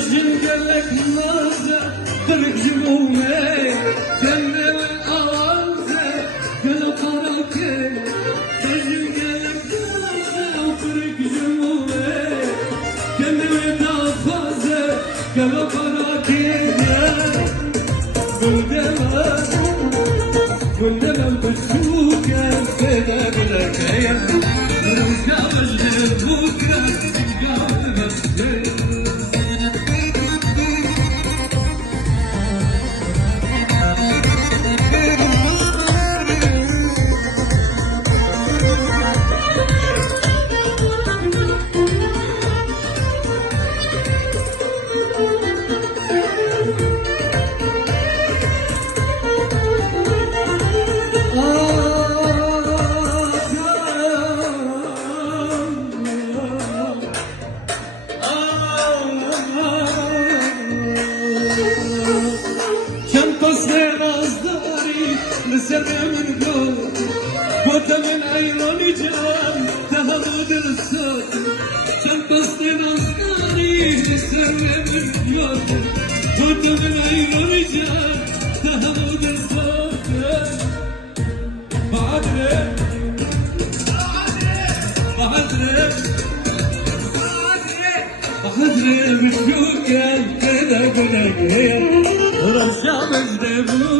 تجن قالك مازة ترك جمومي جنة والأوانزة قالوا قراكي تجن قالك مازة وترك جمومي جنة والأوانزة قالوا قراكي كلما بشوكة كده بلاكية ورجع مجد بكرة تلقى المسجد لسبع من قول قوت من عيون جان تهرد الصوت شنطست نصاري لسبع من قول قوت من عيون جان تهرد الصوت بعدري بشوك كده رجع مجدبو